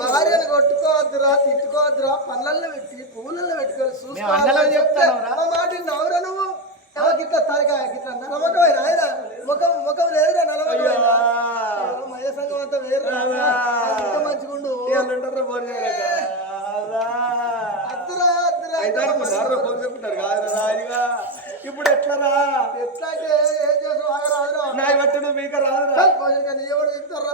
భార్యను కొట్టుకోవద్దురా తిట్టుకోవద్దురా పళ్ళల్లో పెట్టి మేము అన్నలం చెప్తానురా. మా మాట నువ్వు? గిట్ల తలకాయ గిట్ల నమ్మకమైన ఆయన ముఖం ముఖం లేదురా నలమకమైన మయ సంఘం అంతా వేరు మంచిగుండు అద్దురా అద్దురా. ఇప్పుడు ఎట్లరా ఎట్లా అంటే నాయి బట్టి నువ్వు మీకు రాదురా.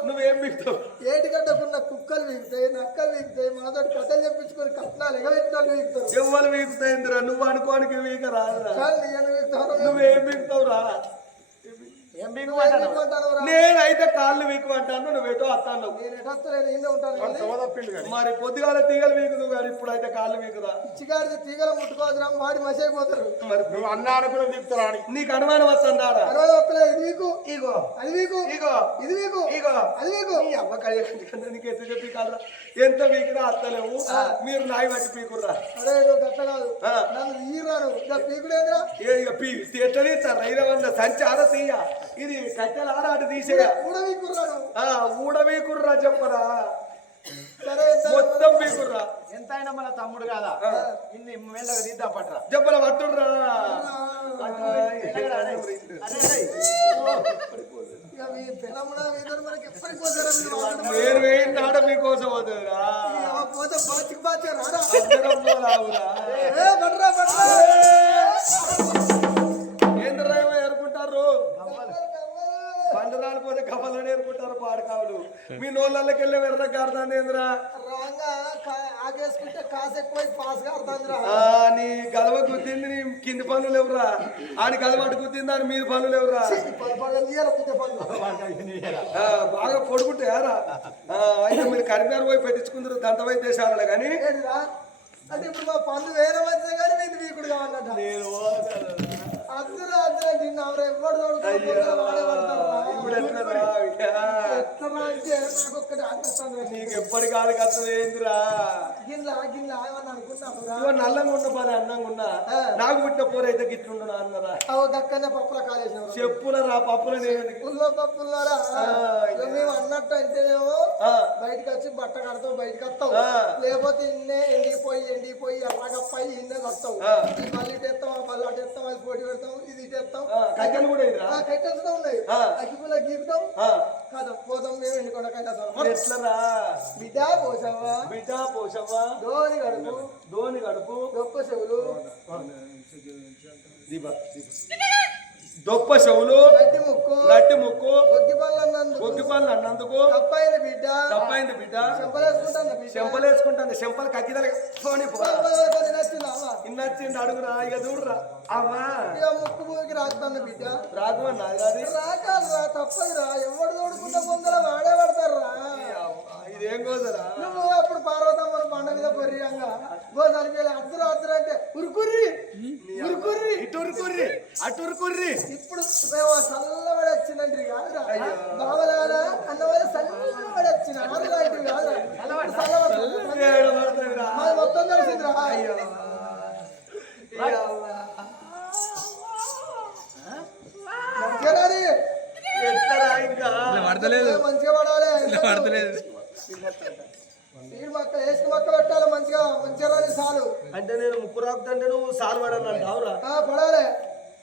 నువ్వేం బిగుతావు ఏటిగడ్డకున్న కుక్కలు వీగుతాయి నక్కలు వీగుతాయి మాతో కథలు చెప్పించుకొని కట్నాలు ఎగబెట్టినాలు వీగుతారు ఎవరు వీగుతాయిందిరా నువ్వు అనుకోనికి వీక రాదురా. నువ్వేం బిగుమంటాను ఏమంటానురా? నేనైతే కాళ్ళు నువ్వేటో అత్తాను నేను ఎటత్తలేదు ఈయన ఉంటాను కానీ. మరి పొద్దుగాల తీగలు వీకుదు కానీ ఇప్పుడైతే కాళ్ళు వీకురా పిచ్చిగాడిది తీగలు ముట్టుకోవద్దురా వాడి మసి అయిపోతారు మరి నువ్వు అన్నా అనుకుని నీకు అనుమానం వస్తుందారా? అరవై వస్తలేదు. ఇది మీకు ఇగో. అది మీకు ఇగో. ఇది మీకు ఇగో. అది నీ అవ్వ కళ్యాణ్ నీకు ఎత్తు చెప్పి కాదురా? ఎంత వీకినా అత్తలేవు. మీరు నాయి బట్టి పీకుర్రా. అరే నువ్వు గట్ల కాదు. నన్ను ఇక పీకుడేంద్రా? ఇక పీ సంచార తీయ. ఇది కట్టెల ఆరాట తీసేయ. కూడా వీకుర్రాను ఆ ఊడవీకుర్రా చెప్పరా? మొత్తం వీకుర్రా ఎంత అయినా మన తమ్ముడు కాదా? ఇన్ని మెల్లగా తీద్దాం పట్రా చెప్పల పట్టుర్రా. నేను వేయినాడ మీకోసం వద్దురా ఇక పోతే బాచికి బాచే రారా? ఏ బట్రా బట్రా? పండరాలు పోతే కప్పలని ఏరుకుంటారు పాడకావులు. మీ నోళ్ళకి వెళ్ళి వెర్ర కారుతాంది ఏంద్రా? రాంగా కా- ఆగేసుకుంటే కాసు ఎక్కువై పాస్ కారుతాందిరా నీ గలవ గుద్దింది నీ కింది పనులు లేవురా. ఆని గలవాటు గుద్దింది అని మీద పనులు ఆ, బాగా పొడుకుంటాయారా ఆ, అయితే మీరు కరిమేర పోయి పెట్టించుకుందరు దంత వైద్యశాలలో కానీ అంటే ఇప్పుడు మా పనులు వేరే మంచిదే కానీ మీది వీకుడు కావాలన్నట అద్దరు అద్దరు నిన్న ఎవరు ఎవరు అంటే నాకు ఒక్కటి ఆకర్షణ నీకు ఎప్పటి కాదు కత్తది ఏందిరా? గిన్నె గిన్నె ఏమన్నా నల్లంగా ఉన్న పని అందంగా ఉన్నా. నాకు పుట్టిన పోరు అయితే గిట్లుండు అన్నరా. అవు దక్కనే పప్పుల కాలేసినవరా చెప్పుల రా పప్పుల? పుల్లో పప్పులారా మేము అన్నట్టు ఆ, బయటకు వచ్చి బట్ట కడతావు బయటకు వస్తావు. లేకపోతే ఇన్నే ఎండిపోయి ఎండిపోయి ఎర్రగప్పయి ఇన్నే వస్తావు. మళ్ళీ ఆ మళ్ళీ అటు తెస్తాం అది పోటీ పెడతాం ఇది ఆ, కట్టెలు కూడా కట్టెలుస్తూ ఉన్నాయి. ఆ. అగ్గిపుల్ల గీపుతాం పోతాం మేము ఎండుకొండ కట్టేస్తాం ఎట్లరా? బిడ్డ పోసావా? బిడ్డ పోషవ్వా ధోని గడుపు ధోని గడుపు గొప్ప చెవులు. దీప. దొప్ప చెవులు ముక్కు లట్టి ముక్కు బొగ్గి పనులు అన్నందుకు తప్పైన బిడ్డ తప్పైంది బిడ్డ చెంపలేసుకుంటాను చెంపలు కగ్గిదలు ఇన్నొచ్చింది అడుగురా ఇక చూడరా. అమ్మా. ముక్కు మూకి రాస్తాను బిడ్డ. రాఘవన్ నాది రాకాలరా తప్పదురా. ఎవడు తోడుకున్న ముందర వాడే పడతారా ఇదేం కోసరా? నువ్వు అప్పుడు పార్వతమ్మను మీద పొరియంగా గోదానికి అద్దరు అద్దరు అంటే ఉరుకుర్రి ఉరుకుర్రి. ఇటు ఉరుకుర్రి అటు ఉరుకుర్రి. ఇప్పుడు మేము చల్లబడి వచ్చిందంటే కాదురా బావలారా అన్నవాళ్ళు చల్లబడి వచ్చిన ఆరు మంచిగా మంచిగా రాని సాలు. అంటే నేను ముక్కు రాకుతుంటే నువ్వు సాలు పడాలి అవురా ఆ, పడాలి.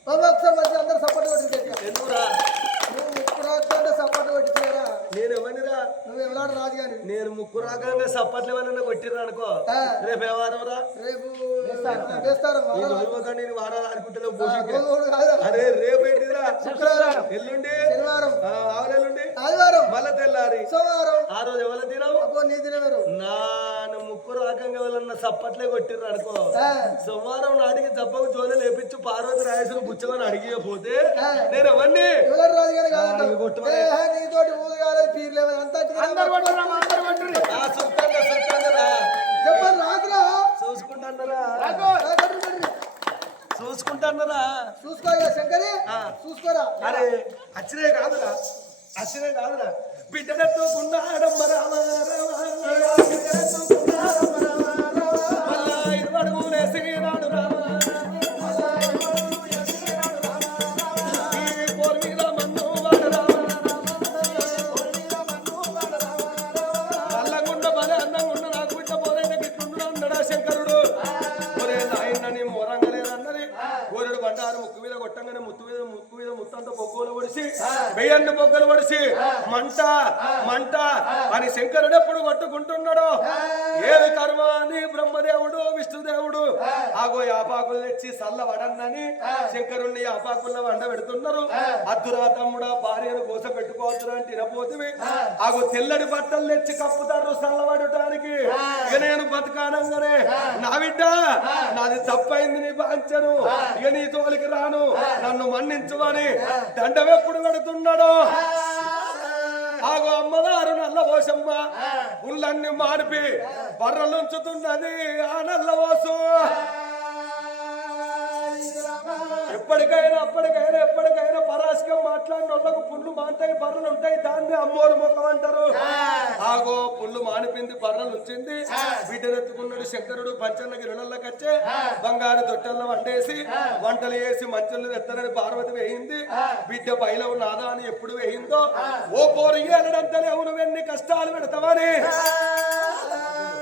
ఒకసారి మంచిగా అందరు సపోర్ట్ కొట్టించా ఎందుకురా? నువ్వు ముక్కు రాకుంటే సపోర్ట్ కొట్టించారా నేను ఎవరినిరా? నేను ముక్కు రాకంగా సప్పట్లు ఏమన్నా కొట్టిర్రా అనుకో. రేపు ఏ వారం రా? రేపు నేను వారాలు కాదురా. అరే రేపు ఎల్లుండి? ఆవులెల్లుండి ఆదివారం. మళ్ళా తెల్లారి. సోమవారం. ఆ రోజు ఎవరి తినవు? నీ తినవేరు నాను ముక్కు రాకంగా ఎవరన్నా సప్పట్లే కొట్టిర్రు అనుకో. ఆ, సోమవారం నాటికి చప్పకు జోలు లేపించు పార్వతి రాయసులు బుచ్చమని అడిగిపోతే. నేను ఎవరిని? ఎవరు రాజు కానీ ఆ, అందరు కొట్టురా అందరు సుత్తంగా చెప్పండి రాదురా. కట్టు. చూసుకుంటాన్నరా చూసుకో శంకరి. చూసుకోరా. అరే అచ్చినే కాదురా. అచ్చినే కాదురా. బిడ్డనెత్తుకున్నాడమ్మ రామ రామ బిడ్డనెత్తుకున్నాడమ్మ రామ బొగ్గలు వెయ్యన్ని బొగ్గలు ఒడిసి మంట మంట అని శంకరుడు ఎప్పుడు కొట్టుకుంటున్నాడు. ఏది కర్మ అని బ్రహ్మదేవుడు విష్ణుదేవుడు ఆగో యాపాకులు తెచ్చి సల్ల వడన్నని శంకరుణ్ణి యాపాకుల్లో వండ పెడుతున్నారు అద్దురా తమ్ముడా భార్యను కోస పెట్టుకోవద్దురా అంటే ఇనపోతివి ఆగో తెల్లడి బట్టలు తెచ్చి కప్పుతారు సల్లబడటానికి ఇక నేను బతకానంగానే నా బిడ్డ నాది తప్పైంది నీ బాంచను. ఇక నీ తోలికి రాను. నన్ను మన్నించువని దండం ఎప్పుడు పెడుతున్నాడో ఆగో అమ్మవారు నల్ల పోసమ్మ పుల్లన్ని మార్పి బర్రలుంచుతున్నది ఆ నల్ల పోసు ఎప్పటికైనా అప్పటికైనా ఎప్పటికైనా పరాశకం మాట్లాడిన వాళ్ళకు పుల్లు మాంతాయి బర్రెలు ఉంటాయి దాన్ని అమ్మోరు ముఖం అంటారు. ఆగో పుల్లు మానిపింది బర్రెలు వచ్చింది బిడ్డనెత్తుకున్నాడు శంకరుడు పంచన్నకి రుణంలోకి వచ్చే బంగారు తొట్టెల్లో వండేసి వంటలు వేసి మంచులు తెత్తనని పార్వతి వేయింది బిడ్డ పైలో నాదా అని ఎప్పుడు వేయిందో ఓ పోరు ఏలడంతనే అవును ఎన్ని కష్టాలు పెడతావని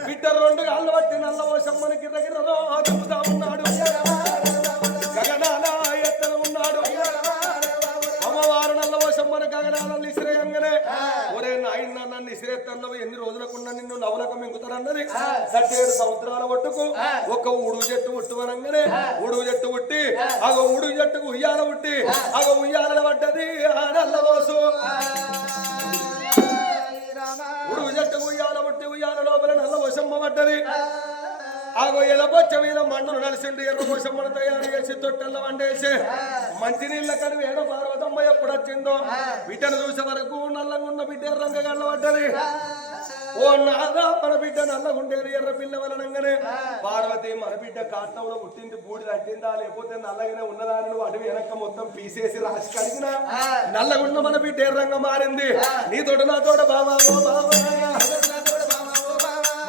బిడ్డ రెండు కాళ్ళు పట్టి నల్ల ఓసమ్మని గిర్రగిర్రలో ఆదుకుతా ఉన్నాడు గగనాల ఎత్తన ఉన్నాడు అమ్మవారు నల్ల ఓసమ్మని గగనాలను ఇసిరేయంగానే ఒరే ఇసిరేత్తన్నావు ఎన్ని రోజులకున్నా నిన్ను నవలక మింగుతారన్నది సట్టేడు సముద్రాల ఒట్టుకు ఒక ఉడుగు చెట్టు ఉట్టువనంగానే ఉడుగు చెట్టు ఉట్టి అగ ఉడుగు చెట్టుకు ఉయ్యాల ఉట్టి అగ ఉయ్యాల పడ్డది ఆ నల్ల ఓసు ఉడుగు చెట్టు ఉయ్యాల ఉట్టి ఉయ్యాల లోపల నల్ల వశమ్మ పడ్డది. ఆగో ఎలబొచ్చ మీద మండలు నలిసిండి ఎర్ర వశమ్మను తయారు చేసి తొట్టెల్ల వండేసి మంచినీళ్ళ కడివి ఏడో పార్వతమ్మ ఎప్పుడు వచ్చిందో? బిడ్డను చూసే వరకు నల్లంగా ఉన్న బిడ్డ ఎర్రంగా పడ్డది ఓ నాదా మన బిడ్డ నల్లగుండేది ఎర్ర పిల్ల వలనంగానే. పార్వతి మన బిడ్డ కాటంలో పుట్టింది బూడిద అంటిందా లేకపోతే నల్లగానే ఉన్నదా అని నువ్వు అడవి వెనక మొత్తం పీసేసి రాసి కడిగినా? నల్లగున్న మన బిడ్డ ఎర్రంగా మారింది. నీ తోట నా తోట బాబా ఓ బాబా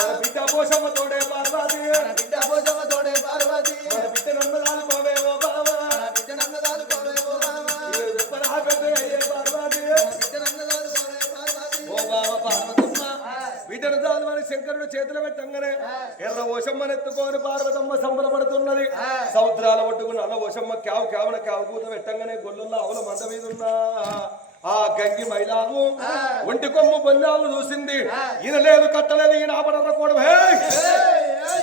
మన బిడ్డ పోషమ్మ తోడే పార్వతి. మన చేతులు పెట్టంగానే ఎర్ర ఓషమ్మను ఎత్తుకొని పార్వతమ్మ సంబరపడుతున్నది సముద్రాల ఒడ్డుకు నల్ల ఓషమ్మ క్యావు క్యావున క్యావు కూత పెట్టంగానే గొల్లుల్లో ఆవుల మంద మీద ఉన్న ఆ గంగి మైలాము ఒంటి కొమ్ము పొందాము చూసింది. ఈయన లేదు కట్టలేదు ఈయన ఆపడకూడదు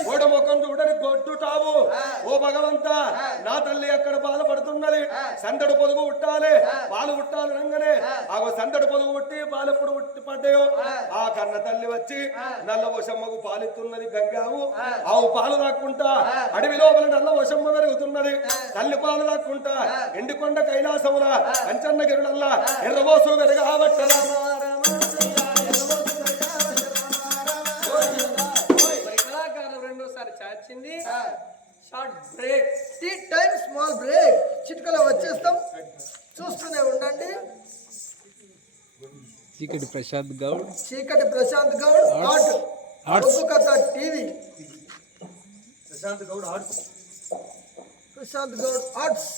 ఓడ ముఖం చూడని గొడ్డుటావు. ఓ భగవంత నా తల్లి అక్కడ బాధపడుతున్నది? సందడి పొదుగు ఉట్టాలి పాలు ఉట్టాలి రంగనే. ఆగో సందడి పొదుగు ఉట్టి పాలు ఎప్పుడు ఉట్టి పడ్డాయో? ఆ. కన్న తల్లి వచ్చి నల్ల వశమ్మకు పాలిస్తున్నది గంగావు. ఆవు పాలు దాక్కుంటా అడవి లోపల నల్ల వశమ్మ పెరుగుతున్నది. తల్లి పాలు దాక్కుంటా ఎండికొండ కైలాసముల కంచన్న గిరుడల్లా ఎర్రబోసు వెరగాబట్టరా short break tea time small break చిట్కలో వచ్చేస్తాం. చూస్తూనే ఉండండి. చీకటి ప్రశాంత్ గౌడ్. చీకటి ప్రశాంత్ గౌడ్. ఆర్ట్ అడుగు కథ TV. Prashanth Goud arts. Prashanth Goud arts.